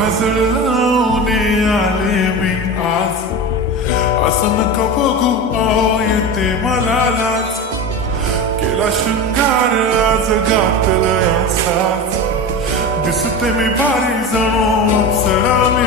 Răzul unei ale min azi Asamă kapogu au yete malalat Kela shungara ază gatele asat Disute mi bari zanu apsaram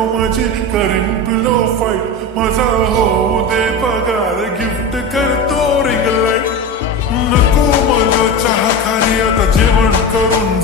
बायको माझी करीन pillow fight माझा होऊ दे पगार gift करतो ring light नको मला चहा खाली आता जेवण करून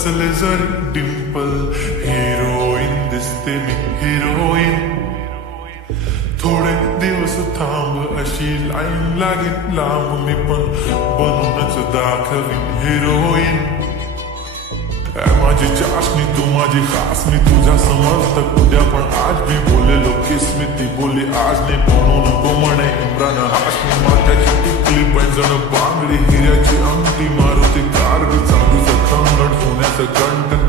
नसले जरी डिंपल हिरोईन दिसते मी हिरोईन थोडे दिवस थांब अशी लाईन लागेल लांब, मी पण बनूनच दाखवीन हिरोईन माझी चाशनी तू, माझी खास मी तुझ्या समर्थक. उद्या पण आज मी किस मी ती बोली आज नाही म्हणून नको म्हणे. इम्रान हाशमी माथ्याची टिकली, पैंजण बांगडी हिऱ्याची the jungle.